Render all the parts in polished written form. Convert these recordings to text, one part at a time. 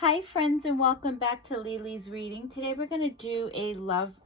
Hi friends, and welcome back to Lily's reading. Today we're going to do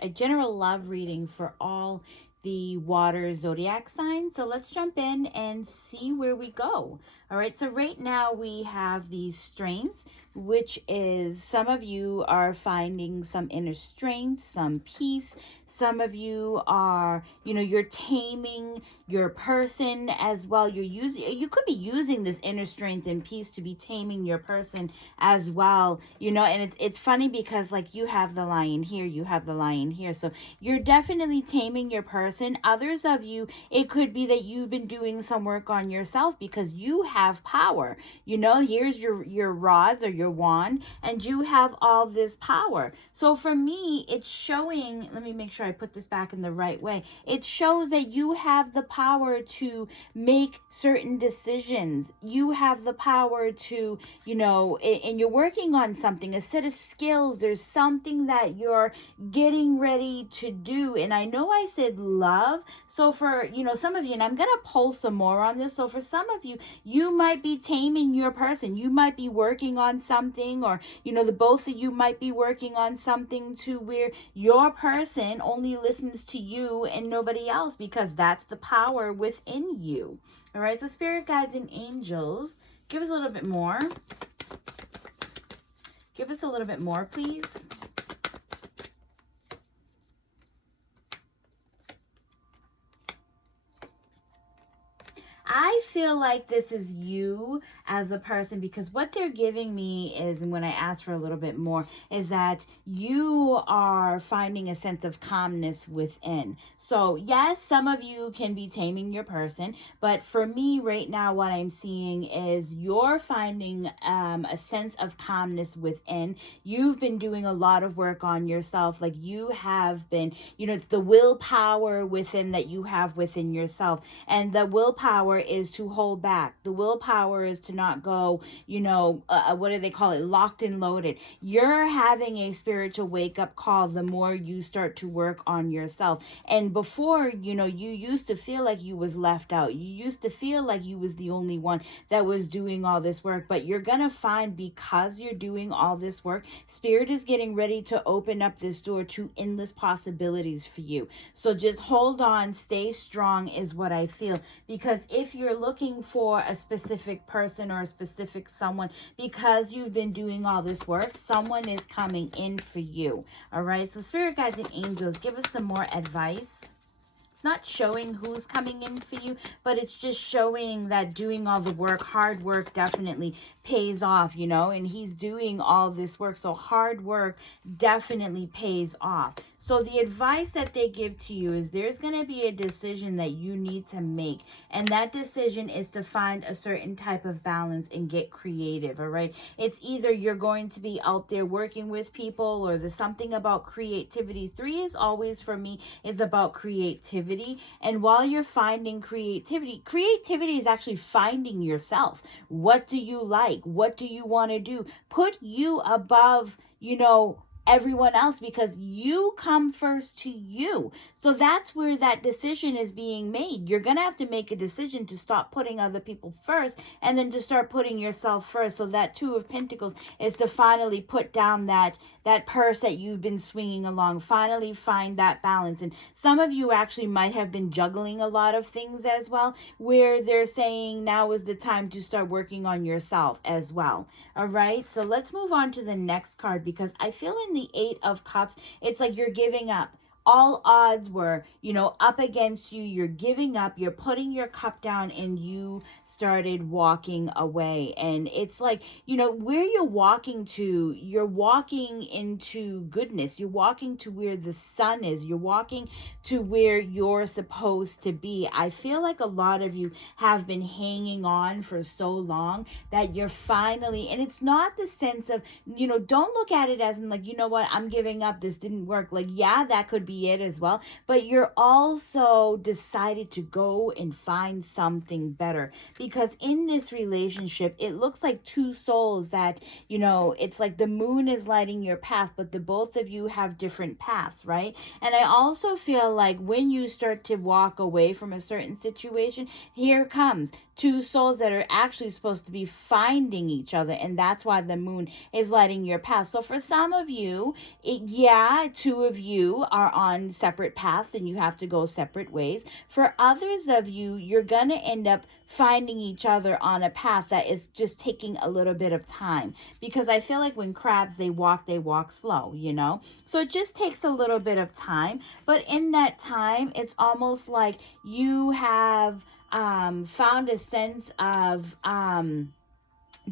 a general love reading for all the water zodiac signs. So let's jump in and see where we go. All right, so right now we have the strength, which is some of you are finding some inner strength, some peace. Some of you are, you're taming your person as well. You could be using this inner strength and peace to be taming your person as well, and it's funny because like you have the lion here, you have the lion here, so you're definitely taming your person. Others of you, it could be that you've been doing some work on yourself because you have power. Here's your rods or your wand, and you have all this power. So for me, it's showing, let me make sure I put this back in the right way. It shows that you have the power to make certain decisions. You have the power to, and you're working on something, a set of skills. There's something that you're getting ready to do. And I know I said love. So for, some of you, and I'm going to pull some more on this. So for some of you, you might be taming your person. You might be working on something, or, the both of you might be working on something to where your person only listens to you and nobody else, because that's the power within you. All right. So spirit guides and angels, give us a little bit more. Give us a little bit more, please. I feel like this is you as a person, because what they're giving me is, and when I ask for a little bit more, is that you are finding a sense of calmness within. So yes, some of you can be taming your person, but for me right now, what I'm seeing is you're finding a sense of calmness within. You've been doing a lot of work on yourself. Like you have been, it's the willpower within that you have within yourself. And the willpower is to hold back. The willpower is to not go, what do they call it? Locked and loaded. You're having a spiritual wake up call the more you start to work on yourself. And before, you used to feel like you was left out. You used to feel like you was the only one that was doing all this work. But you're going to find, because you're doing all this work, Spirit is getting ready to open up this door to endless possibilities for you. So just hold on, stay strong is what I feel. Because if you're looking for a specific person or a specific someone, because you've been doing all this work, someone is coming in for you. All right. So spirit guides and angels, give us some more advice. It's not showing who's coming in for you, but it's just showing that doing all the work, hard work definitely pays off, and he's doing all this work. So hard work definitely pays off. So the advice that they give to you is there's going to be a decision that you need to make. And that decision is to find a certain type of balance and get creative. All right. It's either you're going to be out there working with people, or there's something about creativity. 3 is always, for me, is about creativity. And while you're finding creativity is actually finding yourself. What do you like? What do you want to do? Put you above, everyone else, because you come first to you. So that's where that decision is being made. You're going to have to make a decision to stop putting other people first, and then to start putting yourself first. So that 2 of Pentacles is to finally put down that purse that you've been swinging along. Finally find that balance. And some of you actually might have been juggling a lot of things as well, where they're saying now is the time to start working on yourself as well. All right. So let's move on to the next card, because I feel in the 8 of Cups, it's like you're giving up. All odds were, up against you. You're giving up. You're putting your cup down, and you started walking away. And it's like, where you're walking to, you're walking into goodness. You're walking to where the sun is. You're walking to where you're supposed to be. I feel like a lot of you have been hanging on for so long that you're finally, and it's not the sense of, don't look at it as in like, what, I'm giving up. This didn't work. Like, yeah, that could be it as well, but you're also decided to go and find something better, because in this relationship it looks like 2 souls that, it's like the moon is lighting your path, but the both of you have different paths, right? And I also feel like when you start to walk away from a certain situation, here comes two souls that are actually supposed to be finding each other. And that's why the moon is lighting your path. So for some of you, two of you are on separate paths and you have to go separate ways. For others of you, you're going to end up finding each other on a path that is just taking a little bit of time, because I feel like when crabs, they walk slow, you know? So it just takes a little bit of time. But in that time, it's almost like you have found a sense of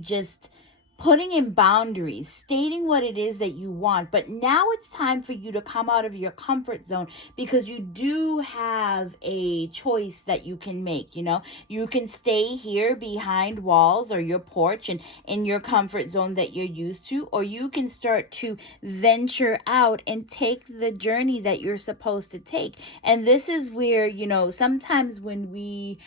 just putting in boundaries, stating what it is that you want. But now it's time for you to come out of your comfort zone, because you do have a choice that you can make. You know, you can stay here behind walls or your porch and in your comfort zone that you're used to, or you can start to venture out and take the journey that you're supposed to take. And this is where, you know, sometimes when we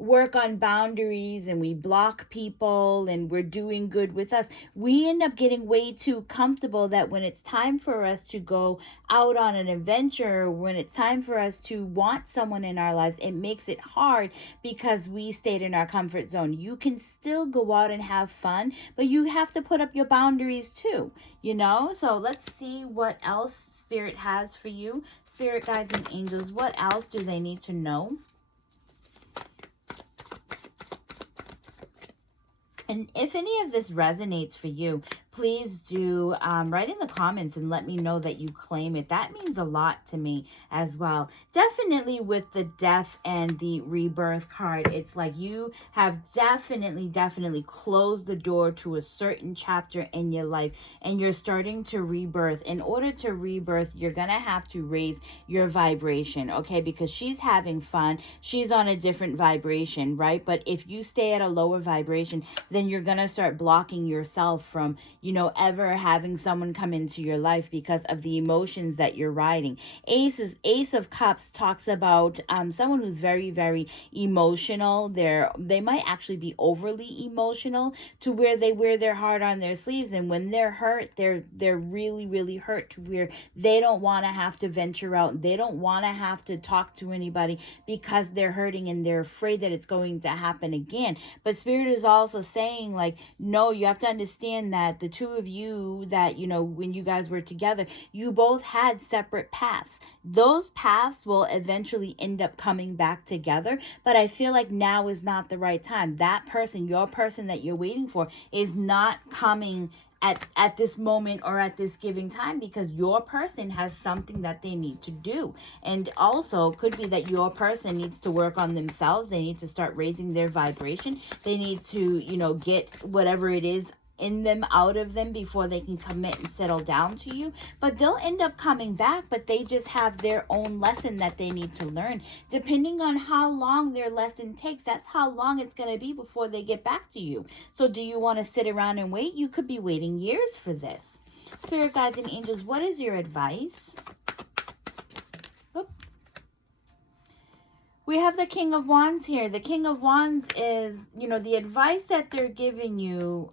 work on boundaries and we block people and we're doing good with us, we end up getting way too comfortable that when it's time for us to go out on an adventure, when it's time for us to want someone in our lives, it makes it hard because we stayed in our comfort zone. You can still go out and have fun, but you have to put up your boundaries too, you know? So let's see what else Spirit has for you. Spirit guides and angels, what else do they need to know? And if any of this resonates for you, please do write in the comments and let me know that you claim it. That means a lot to me as well. Definitely with the death and the rebirth card, it's like you have definitely closed the door to a certain chapter in your life and you're starting to rebirth. In order to rebirth, you're going to have to raise your vibration, okay? Because she's having fun. She's on a different vibration, right? But if you stay at a lower vibration, then you're going to start blocking yourself from, you know, ever having someone come into your life because of the emotions that you're riding. Ace of Cups talks about someone who's very emotional. They might actually be overly emotional to where they wear their heart on their sleeves, and when they're hurt, they're really hurt to where they don't want to have to venture out. They don't want to have to talk to anybody because they're hurting and they're afraid that it's going to happen again. But Spirit is also saying, like, no, you have to understand that the two of you, that, you know, when you guys were together, you both had separate paths. Those paths will eventually end up coming back together, but I feel like now is not the right time. That person, your person that you're waiting for, is not coming at this moment or at this giving time, because your person has something that they need to do. And also could be that your person needs to work on themselves. They need to start raising their vibration. They need to, you know, get whatever it is in them out of them before they can commit and settle down to you. But they'll end up coming back, but they just have their own lesson that they need to learn. Depending on how long their lesson takes, that's how long it's going to be before they get back to you. So do you want to sit around and wait? You could be waiting years for this. Spirit guides and angels, what is your advice? Oop. We have the King of Wands here. The King of Wands is, you know, the advice that they're giving you.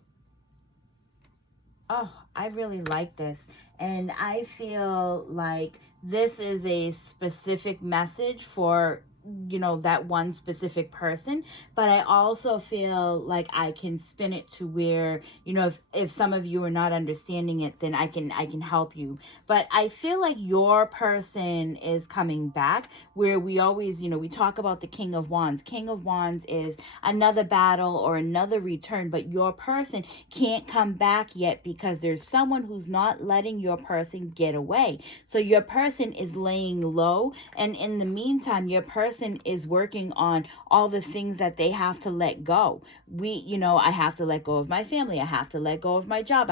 Oh, I really like this. And I feel like this is a specific message for, you know, that one specific person. But I also feel like I can spin it to where, you know, if some of you are not understanding it, then I can help you. But I feel like your person is coming back, where we always, you know, we talk about the King of Wands. King of Wands is another battle or another return, but your person can't come back yet because there's someone who's not letting your person get away. So your person is laying low, and in the meantime, your person is working on all the things that they have to let go. You know, I have to let go of my family. I have to let go of my job.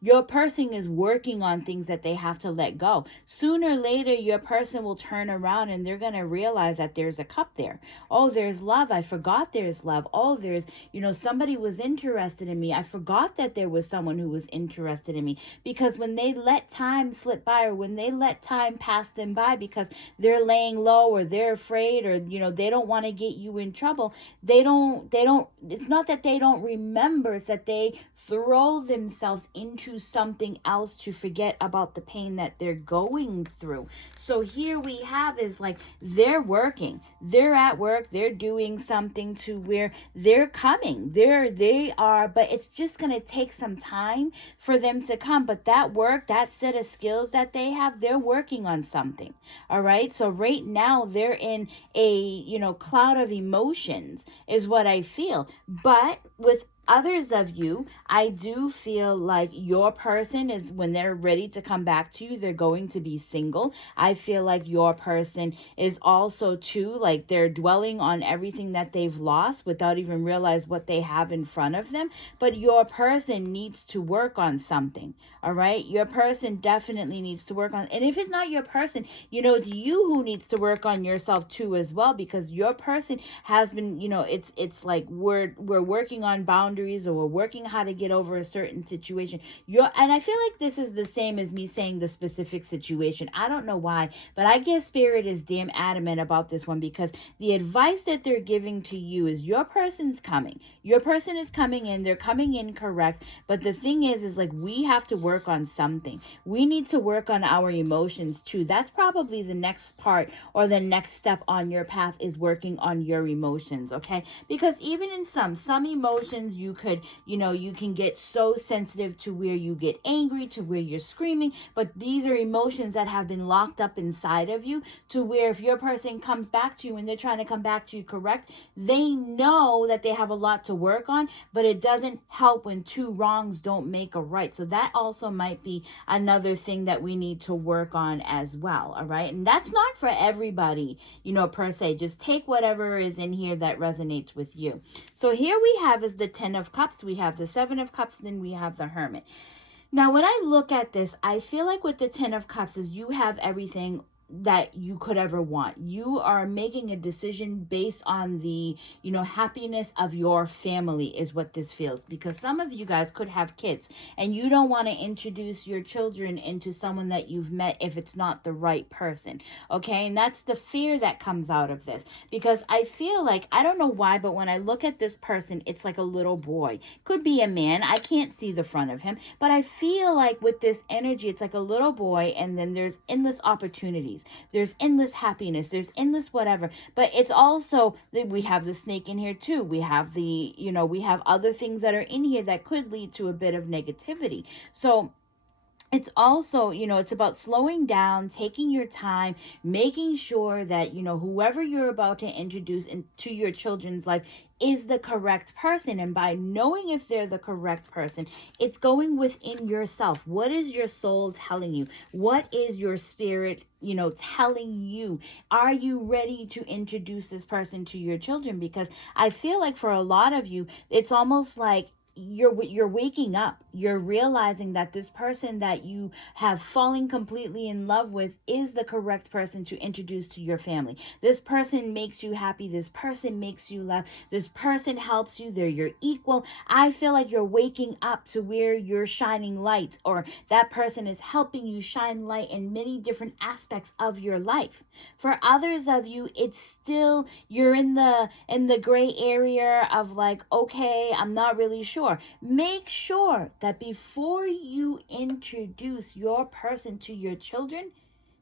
Your person is working on things that they have to let go. Sooner or later, your person will turn around and they're going to realize that there's a cup there. Oh, there's love. I forgot there's love. Oh, there's, you know, somebody was interested in me. I forgot that there was someone who was interested in me. Because when they let time slip by, or when they let time pass them by because they're laying low or they're afraid afraid, or, they don't want to get you in trouble. It's not that they don't remember, it's that they throw themselves into something else to forget about the pain that they're going through. So here we have is like, they're working, they're at work, they're doing something to where they're coming, they are, but it's just going to take some time for them to come. But that work, that set of skills that they have, they're working on something. All right. So right now they're in a, cloud of emotions is what I feel. But with others of you, I do feel like your person is, when they're ready to come back to you, they're going to be single. I feel like your person is also too, like they're dwelling on everything that they've lost without even realize what they have in front of them. But your person needs to work on something. All right. Your person definitely needs to work on, and if it's not your person, it's you who needs to work on yourself too as well, because your person has been, it's like we're working on boundaries, or we're working how to get over a certain situation. And I feel like this is the same as me saying the specific situation. I don't know why, but I guess Spirit is damn adamant about this one, because the advice that they're giving to you is your person's coming. Your person is coming in. They're coming in correct. But the thing is like, we have to work on something. We need to work on our emotions too. That's probably the next part, or the next step on your path, is working on your emotions. Okay. Because even in some emotions, you could, you can get so sensitive to where you get angry, to where you're screaming, but these are emotions that have been locked up inside of you, to where if your person comes back to you and they're trying to come back to you correct, they know that they have a lot to work on, but it doesn't help when two wrongs don't make a right. So that also might be another thing that we need to work on as well. All right. And that's not for everybody, per se. Just take whatever is in here that resonates with you. So here we have is the 10 of Cups, we have the 7 of Cups, then we have the Hermit. Now, when I look at this, I feel like with the 10 of Cups is you have everything that you could ever want. You are making a decision based on the, happiness of your family is what this feels, because some of you guys could have kids and you don't want to introduce your children into someone that you've met if it's not the right person. Okay. And that's the fear that comes out of this, because I feel like, I don't know why, but when I look at this person, it's like a little boy. Could be a man. I can't see the front of him, but I feel like with this energy, it's like a little boy, and then there's endless opportunities. There's endless happiness. There's endless whatever. But it's also, we have the snake in here too. We have the, we have other things that are in here that could lead to a bit of negativity. So it's also, it's about slowing down, taking your time, making sure that, whoever you're about to introduce into your children's life is the correct person. And by knowing if they're the correct person, it's going within yourself. What is your soul telling you? What is your spirit, telling you? Are you ready to introduce this person to your children? Because I feel like for a lot of you, it's almost like you're waking up. You're realizing that this person that you have fallen completely in love with is the correct person to introduce to your family. This person makes you happy. This person makes you laugh. This person helps you. They're your equal. I feel like you're waking up to where you're shining light, or that person is helping you shine light in many different aspects of your life. For others of you, it's still, you're in the gray area of like, okay, I'm not really sure. Make sure that before you introduce your person to your children,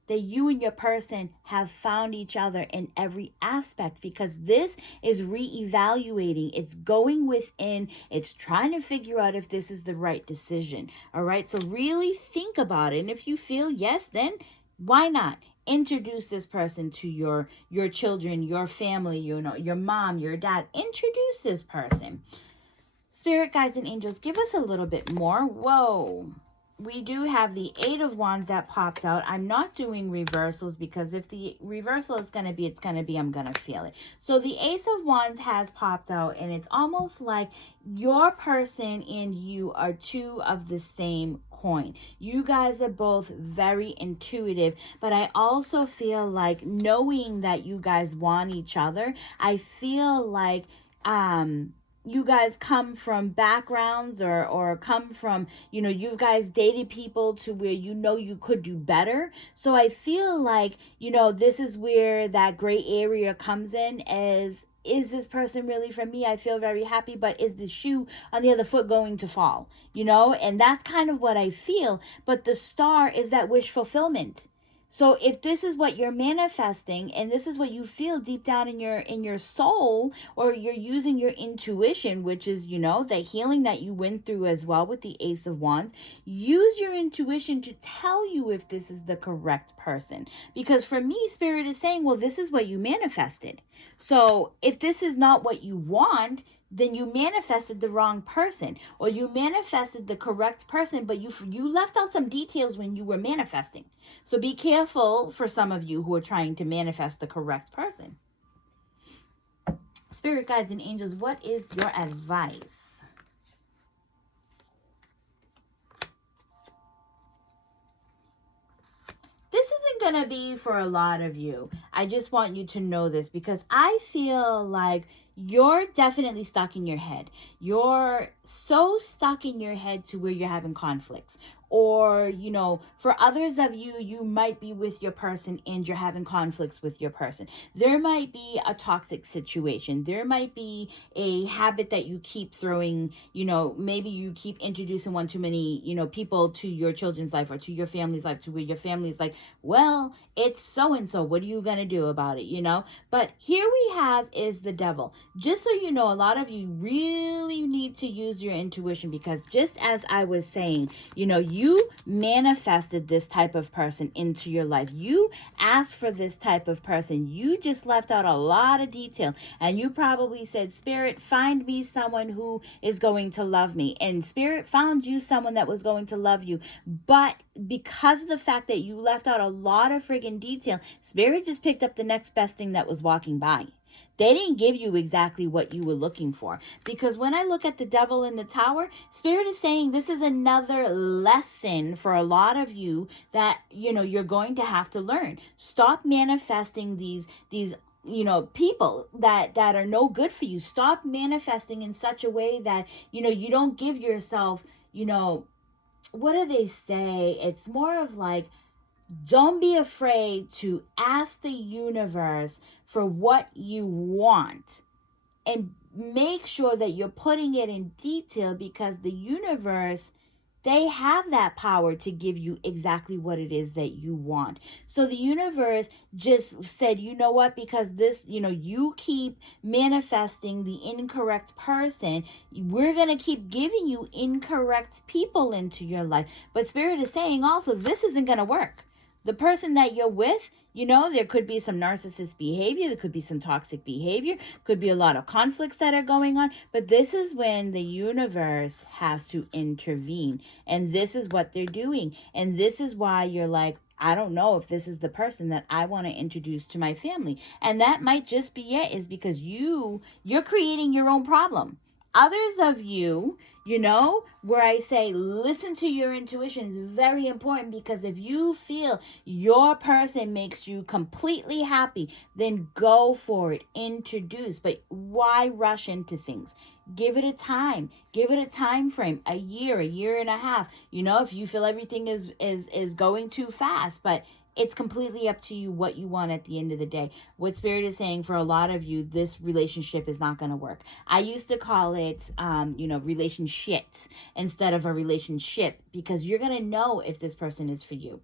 that you and your person have found each other in every aspect, because this is reevaluating. It's going within. It's trying to figure out if this is the right decision. All right. So really think about it. And if you feel yes, then why not? Introduce this person to your children, your family, your mom, your dad. Introduce this person. Spirit guides and angels, give us a little bit more. Whoa. We do have the 8 of Wands that popped out. I'm not doing reversals, because if the reversal is going to be, it's going to be, I'm going to feel it. So the Ace of Wands has popped out, and it's almost like your person and you are two of the same coin. You guys are both very intuitive, but I also feel like knowing that you guys want each other, I feel like, you guys come from backgrounds or come from, you guys dated people to where you could do better. So I feel like, this is where that gray area comes in. Is this person really for me? I feel very happy, but is the shoe on the other foot going to fall? And that's kind of what I feel. But the star is that wish fulfillment. So if this is what you're manifesting and this is what you feel deep down in your soul, or you're using your intuition, which is, the healing that you went through as well with the Ace of Wands, use your intuition to tell you if this is the correct person. Because for me, Spirit is saying, well, this is what you manifested. So if this is not what you want, then you manifested the wrong person, or you manifested the correct person, but you left out some details when you were manifesting. So be careful for some of you who are trying to manifest the correct person. Spirit guides and angels, what is your advice? This isn't going to be for a lot of you. I just want you to know this, because I feel like you're definitely stuck in your head. You're so stuck in your head to where you're having conflicts. Or, for others of you, you might be with your person and you're having conflicts with your person. There might be a toxic situation. There might be a habit that you keep throwing, maybe you keep introducing one too many, people to your children's life or to your family's life, to where your family's like, well, it's so-and-so. What are you going to do about it, But here we have is the devil. Just so you know, a lot of you really need to use your intuition, because just as I was saying, you manifested this type of person into your life. You asked for this type of person. You just left out a lot of detail, and you probably said, Spirit, find me someone who is going to love me. And Spirit found you someone that was going to love you. But because of the fact that you left out a lot of friggin' detail, Spirit just picked up the next best thing that was walking by. They didn't give you exactly what you were looking for. Because when I look at the devil in the tower, Spirit is saying this is another lesson for a lot of you that, you're going to have to learn. Stop manifesting these people that are no good for you. Stop manifesting in such a way that, you don't give yourself, what do they say? It's more of like, don't be afraid to ask the universe for what you want, and make sure that you're putting it in detail, because the universe, they have that power to give you exactly what it is that you want. So the universe just said, you know what, because this, you keep manifesting the incorrect person, we're going to keep giving you incorrect people into your life. But Spirit is saying also, this isn't going to work. The person that you're with, there could be some narcissist behavior. There could be some toxic behavior. Could be a lot of conflicts that are going on. But this is when the universe has to intervene. And this is what they're doing. And this is why you're like, I don't know if this is the person that I want to introduce to my family. And that might just be it, is because you're creating your own problem. Others of you, where I say listen to your intuition is very important, because if you feel your person makes you completely happy, then go for it, introduce. But why rush into things? Give it a time. Give it a time frame, a year and a half. If you feel everything is going too fast, but it's completely up to you what you want at the end of the day. What Spirit is saying, for a lot of you, this relationship is not going to work. I used to call it, relationships instead of a relationship, because you're going to know if this person is for you.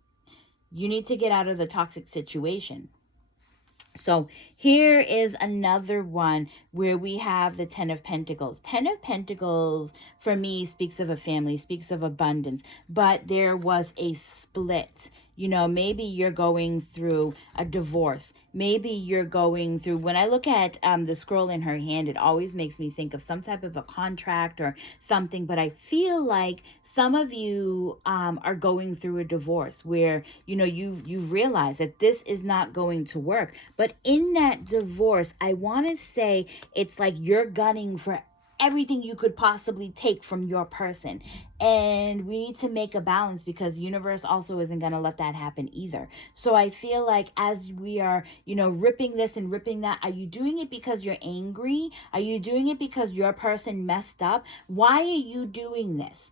You need to get out of the toxic situation. So here is another one where we have the 10 of Pentacles. 10 of Pentacles, for me, speaks of a family, speaks of abundance. But there was a split. Maybe you're going through a divorce. Maybe you're going through, when I look at the scroll in her hand, it always makes me think of some type of a contract or something. But I feel like some of you are going through a divorce where, you realize that this is not going to work. But in that divorce, I want to say it's like you're gunning for everything you could possibly take from your person. And we need to make a balance, because universe also isn't going to let that happen either. So I feel like as we are, ripping this and ripping that, are you doing it because you're angry? Are you doing it because your person messed up? Why are you doing this?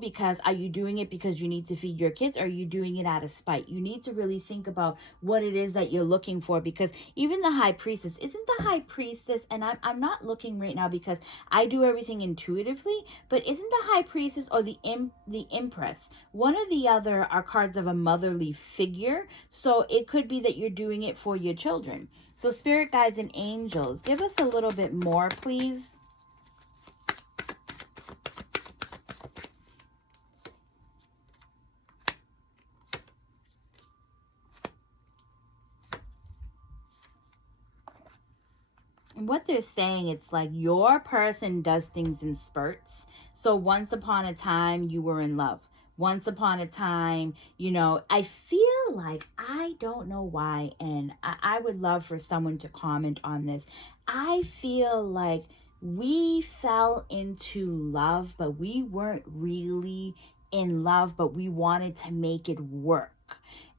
Because are you doing it because you need to feed your kids? Or are you doing it out of spite? You need to really think about what it is that you're looking for, because even the high priestess, isn't the high priestess, and I'm not looking right now because I do everything intuitively, but isn't the high priestess or the empress, one or the other, are cards of a motherly figure? So it could be that you're doing it for your children. So spirit guides and angels, give us a little bit more, please. And what they're saying, it's like your person does things in spurts. So once upon a time, you were in love. Once upon a time, I feel like, I don't know why, and I would love for someone to comment on this. I feel like we fell into love, but we weren't really in love, but we wanted to make it work.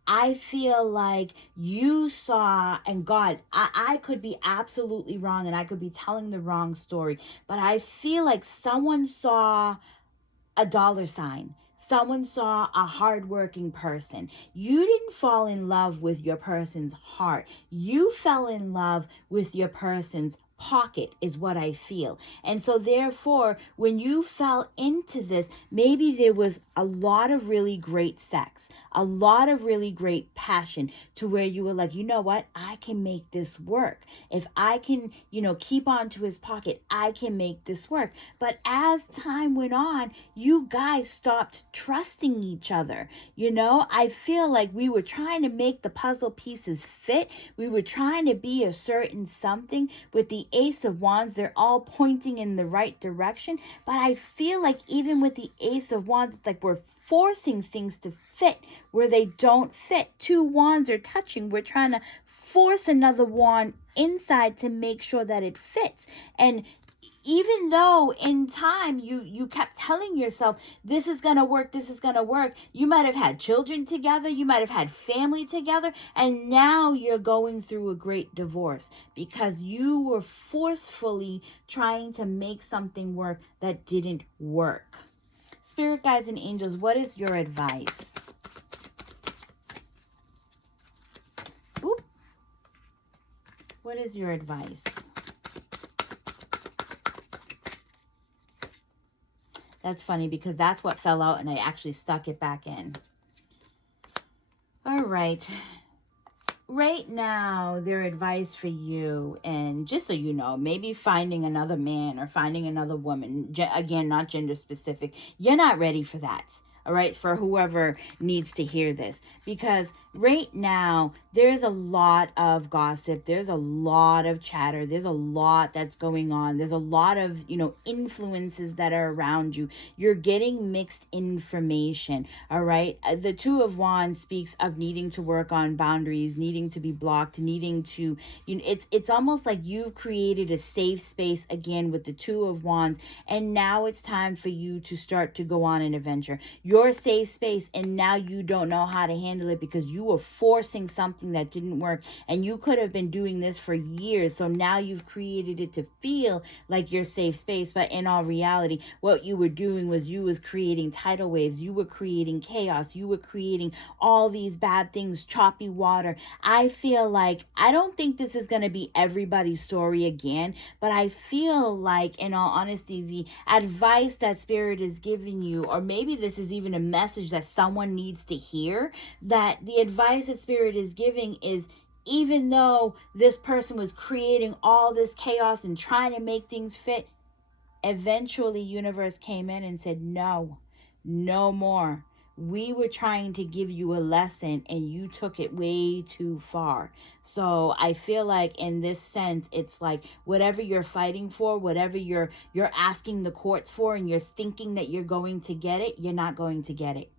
I feel like you saw, and God, I could be absolutely wrong, and I could be telling the wrong story, but I feel like someone saw a dollar sign. Someone saw a hardworking person. You didn't fall in love with your person's heart. You fell in love with your person's pocket, is what I feel. And so therefore, when you fell into this, maybe there was a lot of really great sex, a lot of really great passion, to where you were like, you know what, I can make this work. If I can, keep on to his pocket, I can make this work. But as time went on, you guys stopped trusting each other. I feel like we were trying to make the puzzle pieces fit. We were trying to be a certain something. With the Ace of Wands, they're all pointing in the right direction. But I feel like even with the Ace of Wands, it's like we're forcing things to fit where they don't fit. Two wands are touching. We're trying to force another wand inside to make sure that it fits. And even though in time you kept telling yourself, this is going to work, this is going to work. You might have had children together, you might have had family together, and now you're going through a great divorce because you were forcefully trying to make something work that didn't work. Spirit guides and angels, what is your advice? Oop. What is your advice? That's funny because that's what fell out and I actually stuck it back in. All right. Right now, their advice for you, and just so you know, maybe finding another man or finding another woman, again, not gender specific, you're not ready for that. All right, for whoever needs to hear this, because right now there's a lot of gossip, there's a lot of chatter, there's a lot that's going on, there's a lot of influences that are around you. You're getting mixed information. All right, the Two of Wands speaks of needing to work on boundaries, needing to be blocked, needing to it's almost like you've created a safe space again with the Two of Wands, and now it's time for you to start to go on an adventure. Your safe space, and now you don't know how to handle it because you were forcing something that didn't work, and you could have been doing this for years. So now you've created it to feel like your safe space, but in all reality, what you were doing was you was creating tidal waves, you were creating chaos, you were creating all these bad things, choppy water. I feel like, I don't think this is going to be everybody's story again, but I feel like, in all honesty, the advice that Spirit is giving you, or maybe this is even a message that someone needs to hear, that the advice that Spirit is giving is, even though this person was creating all this chaos and trying to make things fit, eventually universe came in and said, no more. We were trying to give you a lesson and you took it way too far. So I feel like in this sense, it's like whatever you're fighting for, whatever you're asking the courts for, and you're thinking that you're going to get it, you're not going to get it.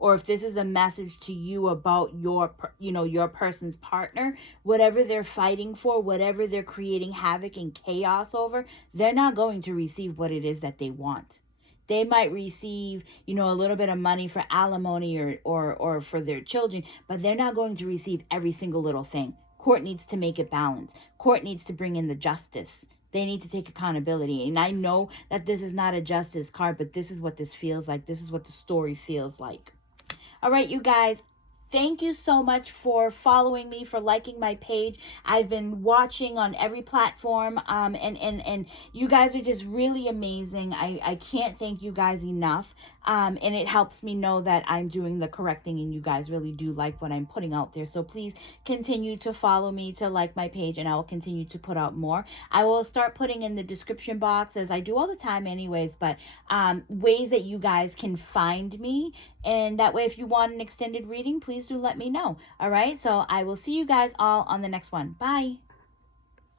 or if this is a message to you about your, your person's partner, whatever they're fighting for, whatever they're creating havoc and chaos over, they're not going to receive what it is that they want. They might receive, a little bit of money for alimony or for their children, but they're not going to receive every single little thing. Court needs to make it balanced. Court needs to bring in the justice. They need to take accountability. And I know that this is not a justice card, but this is what this feels like. This is what the story feels like. All right, you guys. Thank you so much for following me, for liking my page. I've been watching on every platform, and you guys are just really amazing. I can't thank you guys enough, and it helps me know that I'm doing the correct thing, and you guys really do like what I'm putting out there. So please continue to follow me, to like my page, and I will continue to put out more. I will start putting in the description box, as I do all the time anyways, but ways that you guys can find me, and that way if you want an extended reading, please do let me know. All right, so I will see you guys all on the next one. Bye.